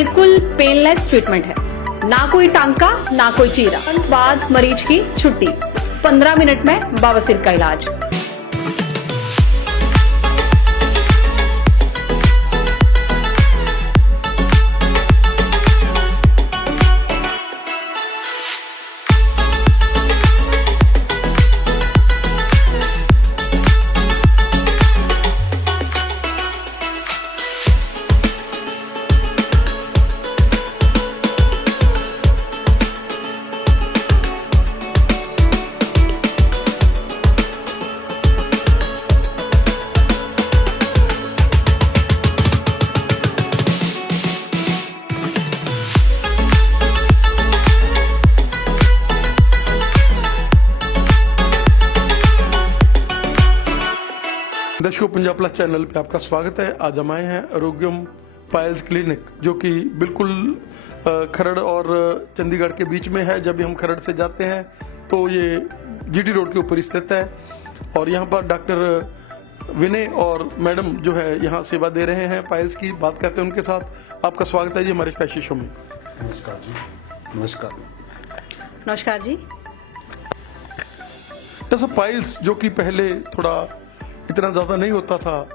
बिल्कुल painless treatment है, ना कोई टांका ना कोई चीरा। बाद मरीज की छुट्टी, 15 मिनट में बवासीर का इलाज। दर्शकों, पंजाब प्लस चैनल पे आपका स्वागत है। आज हम आए हैं आरोग्यम पायल्स क्लिनिक, जो कि बिल्कुल खरड़ और चंडीगढ़ के बीच में है। जब भी हम खरड़ से जाते हैं तो ये जीटी रोड के ऊपर स्थित है और यहाँ पर डॉक्टर विनय और मैडम जो है यहाँ सेवा दे रहे हैं पायल्स की। बात करते हैं उनके साथ। आपका स्वागत है जी हमारे स्पेशल शो में। नमस्कार जी। नमस्कार। नमस्कार जी। जैसा पायल्स जो कि पहले थोड़ा इतना ज़्यादा नहीं होता था,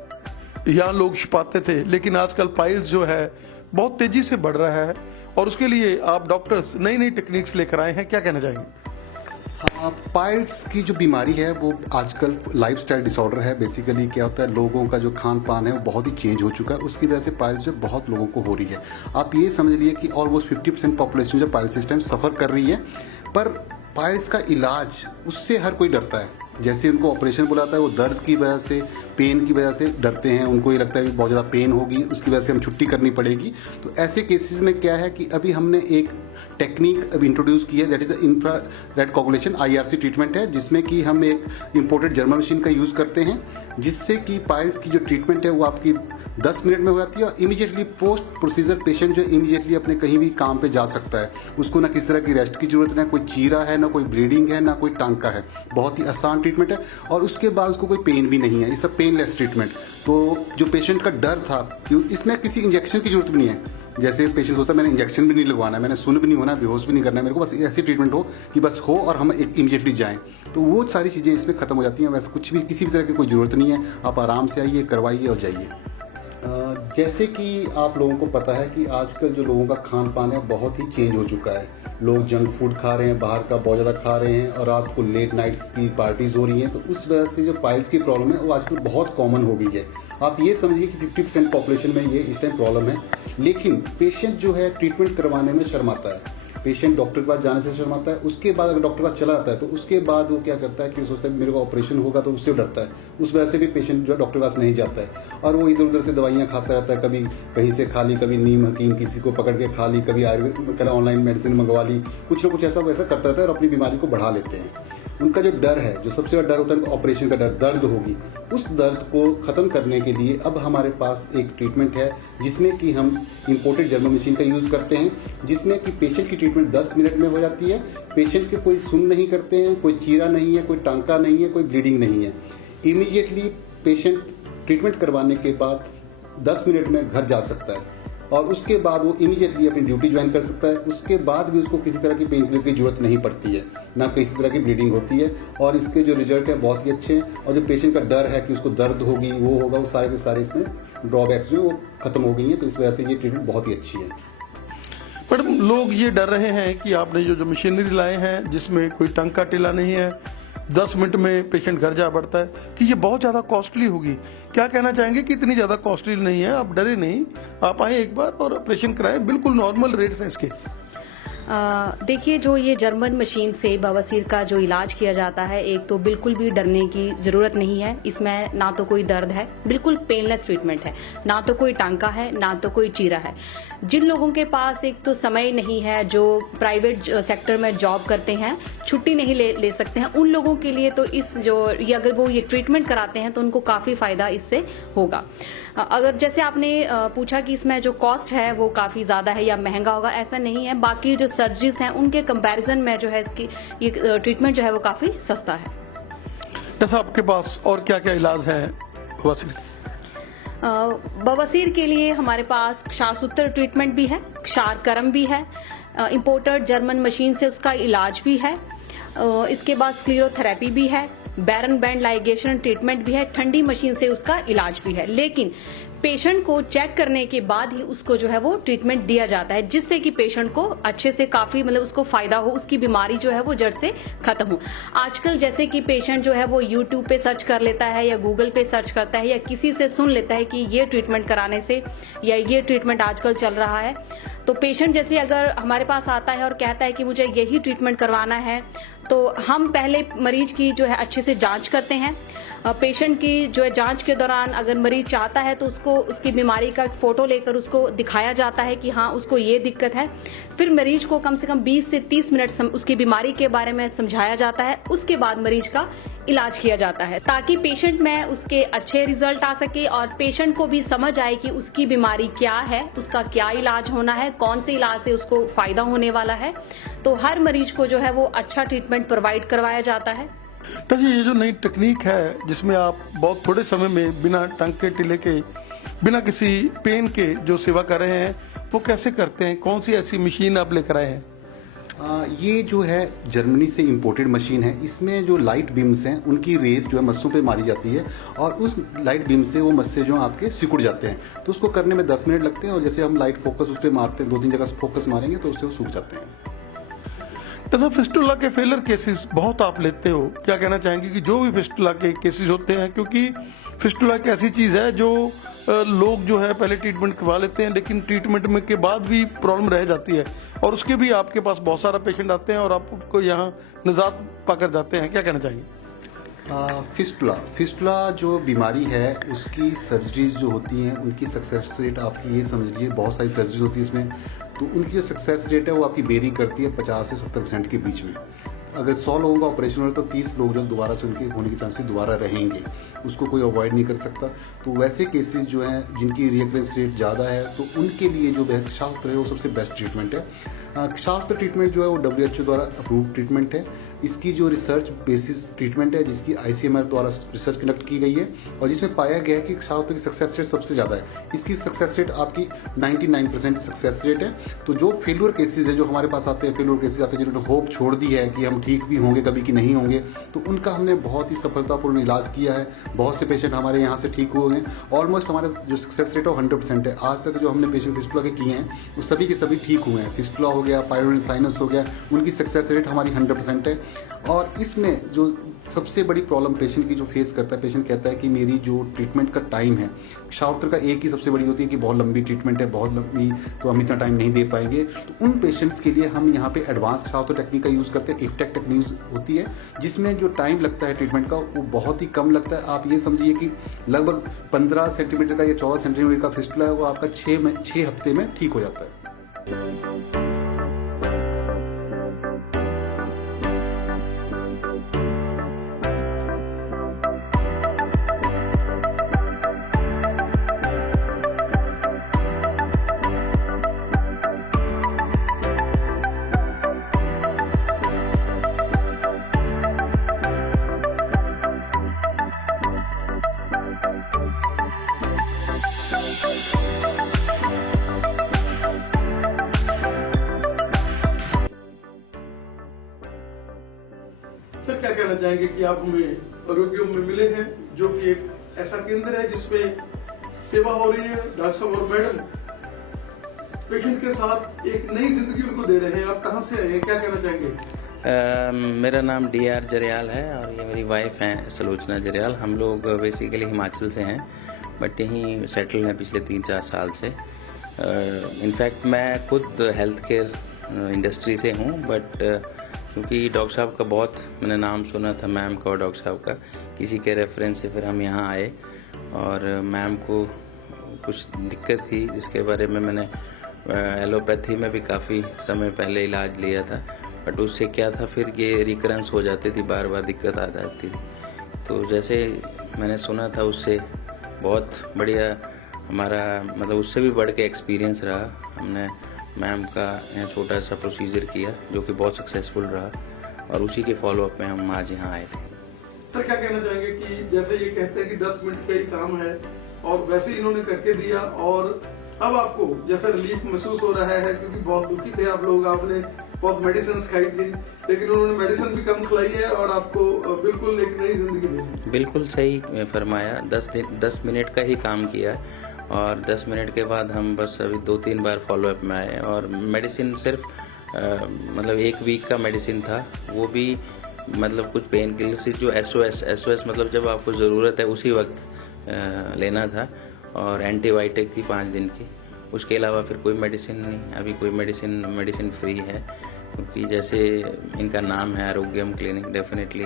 यहाँ लोग छुपाते थे, लेकिन आजकल पाइल्स जो है बहुत तेजी से बढ़ रहा है और उसके लिए आप डॉक्टर्स नई नई टेक्निक्स लेकर आए हैं। क्या कहना चाहेंगे? हाँ, पाइल्स की जो बीमारी है वो आजकल लाइफस्टाइल डिसऑर्डर है। बेसिकली क्या होता है, लोगों का जो खान पान है वो बहुत ही चेंज हो चुका है, उसकी वजह से पाइल्स जो बहुत लोगों को हो रही है। आप ये समझ लीजिए कि ऑलमोस्ट 50% पॉपुलेशन जो पाइल्स सिस्टम सफ़र कर रही है। पर पाइल्स का इलाज, उससे हर कोई डरता है। जैसे उनको ऑपरेशन बुलाता है, वो दर्द की वजह से, पेन की वजह से डरते हैं। उनको ये लगता है कि बहुत ज़्यादा पेन होगी, उसकी वजह से हम छुट्टी करनी पड़ेगी। तो ऐसे केसेस में क्या है कि अभी हमने एक टेक्निक अभी इंट्रोड्यूस की है, that is infrared coagulation, IRC treatment है, जिसमें कि हम एक इंपोर्टेड जर्मन मशीन का यूज़ करते हैं, जिससे कि पाइल्स की जो ट्रीटमेंट है वो आपकी 10 मिनट में हो जाती है और इमीडिएटली पोस्ट प्रोसीजर पेशेंट जो इमीडिएटली अपने कहीं भी काम पे जा सकता है। उसको ना किस तरह की रेस्ट की जरूरत है, ना कोई चीरा है, ना कोई ब्लीडिंग है, ना कोई टांका है। बहुत ही आसान ट्रीटमेंट है और उसके बाद उसको कोई पेन भी नहीं है। ये सब पेनलेस ट्रीटमेंट। तो जो पेशेंट का डर था कि इसमें किसी इंजेक्शन की जरूरत भी नहीं है। जैसे पेशेंट सोचता है मैंने इंजेक्शन भी नहीं लगवाना है, मैंने सुन भी नहीं होना, बेहोश भी नहीं करना है, मेरे को बस ऐसी ट्रीटमेंट हो कि बस हो और हम इमीडिएटली जाएं, तो वो सारी चीज़ें इसमें ख़त्म हो जाती हैं। वैसे कुछ भी, किसी भी तरह की कोई ज़रूरत नहीं है। आप आराम से आइए, करवाइए और जाइए। जैसे कि आप लोगों को पता है कि आजकल जो लोगों का खान पान है बहुत ही चेंज हो चुका है। लोग जंक फूड खा रहे हैं, बाहर का बहुत ज़्यादा खा रहे हैं और रात को लेट नाइट्स की पार्टीज़ हो रही हैं। तो उस वजह से जो पाइल्स की प्रॉब्लम है वो आजकल बहुत कॉमन हो गई है। आप ये समझिए कि 50% पॉपुलेशन में ये इस टाइम प्रॉब्लम है। लेकिन पेशेंट जो है ट्रीटमेंट करवाने में शर्माता है। पेशेंट डॉक्टर के पास जाने से शर्माता है। उसके बाद अगर डॉक्टर के पास चला जाता है तो उसके बाद वो क्या करता है कि सोचता है मेरे को ऑपरेशन होगा, तो उससे डरता है। उस वजह से भी पेशेंट जो डॉक्टर के पास नहीं जाता है और वो इधर उधर से दवाइयाँ खाता रहता है। कभी कहीं से खा ली, कभी नीम हकीम किसी को पकड़ के खा ली, कभी आयुर्वेद ऑनलाइन मेडिसिन मंगवा ली, कुछ ना कुछ ऐसा वैसा करता रहता है और अपनी बीमारी को बढ़ा लेते हैं। उनका जो डर है, जो सबसे बड़ा डर होता है ऑपरेशन का डर, दर्द होगी, उस दर्द को ख़त्म करने के लिए अब हमारे पास एक ट्रीटमेंट है जिसमें कि हम इंपोर्टेड जर्मन मशीन का यूज़ करते हैं, जिसमें कि पेशेंट की ट्रीटमेंट 10 मिनट में हो जाती है। पेशेंट के कोई सुन नहीं करते हैं, कोई चीरा नहीं है, कोई टांका नहीं है, कोई ब्लीडिंग नहीं है। इमीडिएटली पेशेंट ट्रीटमेंट करवाने के बाद 10 मिनट में घर जा सकता है और उसके बाद वो इमीडिएटली अपनी ड्यूटी ज्वाइन कर सकता है। उसके बाद भी उसको किसी तरह की पेन किलर की जरूरत नहीं पड़ती है, ना किसी तरह की ब्लीडिंग होती है और इसके जो रिजल्ट है बहुत ही अच्छे हैं। और जो पेशेंट का डर है कि उसको दर्द होगी, वो होगा, वो सारे के सारे इसमें ड्रॉबैक्स जो है वो खत्म हो गई हैं। तो इस वजह से ये ट्रीटमेंट बहुत ही अच्छी है। मैडम, लोग ये डर रहे हैं कि आपने जो मशीनरी लाए हैं जिसमें कोई टंका टिला नहीं है, 10 मिनट में पेशेंट घर जा पड़ता है, कि ये बहुत ज़्यादा कॉस्टली होगी। क्या कहना चाहेंगे कि इतनी ज़्यादा कॉस्टली नहीं है? आप डरे नहीं, आप आए एक बार और ऑपरेशन कराएं, बिल्कुल नॉर्मल रेट्स हैं इसके। देखिए, जो ये जर्मन मशीन से बवासीर का जो इलाज किया जाता है, एक तो बिल्कुल भी डरने की ज़रूरत नहीं है। इसमें ना तो कोई दर्द है, बिल्कुल पेनलेस ट्रीटमेंट है, ना तो कोई टांका है, ना तो कोई चीरा है। जिन लोगों के पास एक तो समय नहीं है, जो प्राइवेट सेक्टर में जॉब करते हैं, छुट्टी नहीं ले सकते हैं, उन लोगों के लिए तो अगर वो ये ट्रीटमेंट कराते हैं तो उनको काफ़ी फ़ायदा इससे होगा। अगर जैसे आपने पूछा कि इसमें जो कॉस्ट है वो काफ़ी ज़्यादा है या महंगा होगा, ऐसा नहीं है। बाकी जो सर्जरीज हैं उनके कंपैरिजन में जो है इसकी ये ट्रीटमेंट जो है वो काफ़ी सस्ता है। जैसा आपके पास और क्या क्या इलाज है? बवासीर के लिए हमारे पास क्षारसूत्र ट्रीटमेंट भी है, क्षारकर्म भी है, इंपोर्टेड जर्मन मशीन से उसका इलाज भी है, इसके बाद स्क्लीरोथेरेपी भी है, बैरन बैंड लाइगेशन ट्रीटमेंट भी है, ठंडी मशीन से उसका इलाज भी है। लेकिन पेशेंट को चेक करने के बाद ही उसको जो है वो ट्रीटमेंट दिया जाता है, जिससे कि पेशेंट को अच्छे से काफी मतलब उसको फायदा हो, उसकी बीमारी जो है वो जड़ से खत्म हो। आजकल जैसे कि पेशेंट जो है वो यूट्यूब पे सर्च कर लेता है या गूगल पे सर्च करता है या किसी से सुन लेता है कि ये ट्रीटमेंट कराने से या ये ट्रीटमेंट आजकल चल रहा है, तो पेशेंट जैसे अगर हमारे पास आता है और कहता है कि मुझे यही ट्रीटमेंट करवाना है, तो हम पहले मरीज की जो है अच्छे से जांच करते हैं। पेशेंट की जो है जांच के दौरान अगर मरीज चाहता है तो उसको उसकी बीमारी का फोटो लेकर उसको दिखाया जाता है कि हाँ उसको ये दिक्कत है। फिर मरीज को कम से कम 20 से 30 मिनट उसकी बीमारी के बारे में समझाया जाता है। उसके बाद मरीज का इलाज किया जाता है ताकि पेशेंट में उसके अच्छे रिजल्ट आ सके और पेशेंट को भी समझ आए कि उसकी बीमारी क्या है, उसका क्या इलाज होना है, कौन से इलाज से उसको फायदा होने वाला है। तो हर मरीज को जो है वो अच्छा ट्रीटमेंट प्रोवाइड करवाया जाता है। तो जी ये जो नई टेक्निक है जिसमें आप बहुत थोड़े समय में बिना टंके टिले के, बिना किसी पेन के जो सेवा कर रहे हैं, वो कैसे करते हैं? कौन सी ऐसी मशीन आप लेकर आए हैं? ये जो है जर्मनी से इंपोर्टेड मशीन है। इसमें जो लाइट बीम्स हैं उनकी रेस जो है मस्सों पे मारी जाती है और उस लाइट बीम से वो मस्से जो आपके सिकुड़ जाते हैं। तो उसको करने में 10 मिनट लगते हैं और जैसे हम लाइट फोकस उस पर मारते हैं, 2-3 जगह फोकस मारेंगे तो उससे वो सूख जाते हैं। जैसा फिस्टुला के फेलर केसेस बहुत आप लेते हो, क्या कहना चाहेंगे कि जो भी फिस्टुला के केसेस होते हैं, क्योंकि फिस्टुला एक ऐसी चीज़ है जो लोग जो है पहले ट्रीटमेंट करवा लेते हैं लेकिन ट्रीटमेंट में के बाद भी प्रॉब्लम रह जाती है और उसके भी आपके पास बहुत सारा पेशेंट आते हैं और आपको यहाँ निजात पाकर जाते हैं, क्या कहना चाहेंगे? फिस्टुला जो बीमारी है उसकी सर्जरीज जो होती हैं उनकी सक्सेस रेट आपकी ये समझ लीजिए, बहुत सारी सर्जरीज होती है इसमें, तो उनकी जो सक्सेस रेट है वो आपकी वेरी करती है 50 से 70% के बीच में। अगर 100 लोगों का ऑपरेशन हो तो 30 लोग जो दोबारा से उनके होने के चांसेस दोबारा रहेंगे, उसको कोई अवॉइड नहीं कर सकता। तो वैसे केसेस जो हैं जिनकी रिकरेंस रेट ज़्यादा है तो उनके लिए जो क्षारसूत्र है वो सबसे बेस्ट ट्रीटमेंट है। क्षारसूत्र ट्रीटमेंट जो है वो WHO द्वारा अप्रूव्ड ट्रीटमेंट है। इसकी जो रिसर्च बेसिस ट्रीटमेंट है जिसकी ICMR द्वारा रिसर्च कंडक्ट की गई है और जिसमें पाया गया है कि क्षारसूत्र की सक्सेस रेट सबसे ज़्यादा है। इसकी सक्सेस रेट आपकी 99% सक्सेस रेट है। तो जो फेलुअर केसेस है जो हमारे पास आते हैं, फेलुअर केसेस आते हैं जिन्होंने होप छोड़ दी है कि हम ठीक भी होंगे कभी कि नहीं होंगे, तो उनका हमने बहुत ही सफलतापूर्ण इलाज किया है। बहुत से पेशेंट हमारे यहाँ से ठीक हुए हैं। ऑलमोस्ट हमारे जो सक्सेस रेट है वो 100% है। आज तक जो हमने पेशेंट फिस्टुला के किए हैं वो सभी के सभी ठीक हुए हैं। फिस्टुला हो गया, पायलोनियल साइनस हो गया, उनकी सक्सेस रेट हमारी 100% है। और इसमें जो सबसे बड़ी प्रॉब्लम पेशेंट की जो फेस करता है, पेशेंट कहता है कि मेरी जो ट्रीटमेंट का टाइम है, क्षारसूत्र का एक ही सबसे बड़ी होती है कि बहुत लंबी ट्रीटमेंट है, बहुत लंबी, तो हम इतना टाइम नहीं दे पाएंगे। तो उन पेशेंट्स के लिए हम यहाँ पे एडवांस क्षारसूत्र टेक्निक का यूज़ करते हैं। इफ्टेक टेक्निक होती है जिसमें जो टाइम लगता है ट्रीटमेंट का वो बहुत ही कम लगता है। आप ये समझिए कि लगभग 15 सेंटीमीटर का या 14 सेंटीमीटर का फिस्टुला है वो आपका 6 हफ्ते में ठीक हो जाता है। सर क्या कहना चाहेंगे कि आप हमें आरोग्यम में मिले हैं जो कि एक ऐसा केंद्र है जिसमें सेवा हो रही है, डॉक्टर साहब और मैडम पेशेंट के साथ एक नई जिंदगी उनको दे रहे हैं। आप कहाँ से आए हैं, क्या कहना चाहेंगे? मेरा नाम DR जरियाल है और ये मेरी वाइफ हैं सलोचना जरियाल। हम लोग बेसिकली हिमाचल से हैं बट यहीं सेटल हैं पिछले 3-4 साल से। इनफैक्ट मैं खुद हेल्थ केयर इंडस्ट्री से हूँ बट क्योंकि डॉक्टर साहब का बहुत मैंने नाम सुना था, मैम का और डॉक्टर साहब का, किसी के रेफरेंस से फिर हम यहाँ आए और मैम को कुछ दिक्कत थी जिसके बारे में मैंने एलोपैथी में भी काफ़ी समय पहले इलाज लिया था बट उससे क्या था फिर ये रिकरेंस हो जाती थी, बार बार दिक्कत आ जाती थी। तो जैसे मैंने सुना था उससे बहुत बढ़िया हमारा मतलब उससे भी बढ़ के एक्सपीरियंस रहा। हमने मैम का यहाँ छोटा सा प्रोसीजर किया जो कि बहुत सक्सेसफुल रहा और उसी के फॉलोअप में हम आज यहाँ आए थे। सर क्या कहना चाहेंगे कि जैसे ये कहते हैं कि 10 मिनट का ही काम है और वैसे ही इन्होंने करके दिया। और अब आपको जैसा रिलीफ महसूस हो रहा है, क्योंकि बहुत दुखी थे आप लोग, आपने बहुत मेडिसिन खाई थी, लेकिन उन्होंने मेडिसिन भी कम खिलाई है और आपको बिल्कुल एक नई जिंदगी दी। बिल्कुल सही फरमाया। 10 मिनट का ही काम किया और 10 मिनट के बाद हम बस अभी 2-3 बार फॉलोअप में आए और मेडिसिन सिर्फ मतलब 1 वीक का मेडिसिन था, वो भी मतलब कुछ पेन किलर से जो एसओएस मतलब जब आपको ज़रूरत है उसी वक्त लेना था, और एंटीबायोटिक थी 5 दिन की। उसके अलावा फिर कोई मेडिसिन नहीं, अभी कोई मेडिसिन फ्री है, क्योंकि जैसे इनका नाम है आरोग्यम क्लिनिक, डेफिनेटली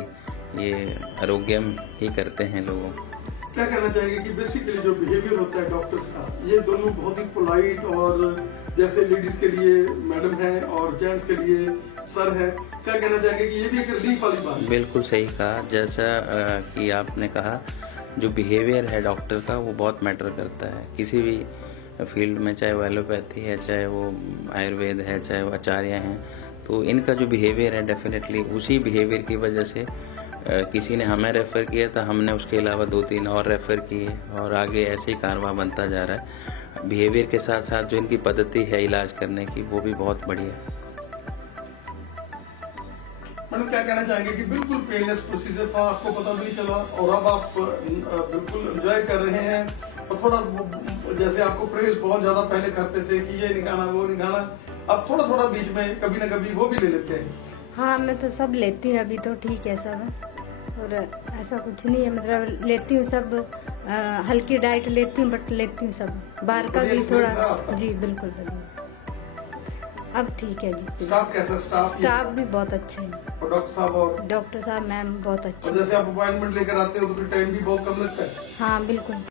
ये आरोग्यम ही करते हैं लोगों को। क्या कहना चाहेंगे कि बेसिकली जो बिहेवियर होता है डॉक्टर्स का, ये दोनों बहुत ही पोलाइट, और जैसे लेडीज के लिए मैडम है और जेंट्स के लिए सर है, क्या कहना चाहेंगे कि ये भी एक रिलीफ वाली बात है? बिल्कुल सही कहा। जैसा कि आपने कहा, जो बिहेवियर है डॉक्टर का वो बहुत मैटर करता है किसी भी फील्ड में, चाहे वो एलोपैथी है, चाहे वो आयुर्वेद है, चाहे वो आचार्य हैं। तो इनका जो बिहेवियर है डेफिनेटली उसी बिहेवियर की वजह से किसी ने हमें रेफ़र किया था, हमने उसके अलावा 2-3 और रेफ़र किए और आगे ऐसे ही कारवां बनता जा रहा है। बिहेवियर के साथ साथ जो इनकी पद्धति है इलाज करने की, वो भी बहुत बढ़िया है। मैडम क्या कहना चाहेंगे कि बिल्कुल पेनलेस प्रोसीजर था, आपको पता भी नहीं चला, और अब आप बिल्कुल एंजॉय कर रहे हैं, और थोड़ा जैसे आपको प्रेज बहुत ज्यादा पहले करते थे कि ये निकाला वो निकाला, अब थोड़ा थोड़ा बीच में कभी ना कभी वो भी ले लेते हैं? हाँ, मैं तो सब लेती हूँ, अभी तो ठीक है सब, और ऐसा कुछ नहीं है, मतलब लेती हूँ सब, हल्की डाइट लेती हूँ, बट लेती हूँ सब, बाहर का भी थोड़ा। जी बिल्कुल बढ़िया, अब ठीक है जी। स्टाफ कैसा? स्टाफ भी बहुत अच्छे हैं, और डॉक्टर साहब मैम बहुत अच्छे। और जैसे आप अपॉइंटमेंट लेकर आते हो तो फिर टाइम भी बहुत कम लगता है? हाँ बिल्कुल।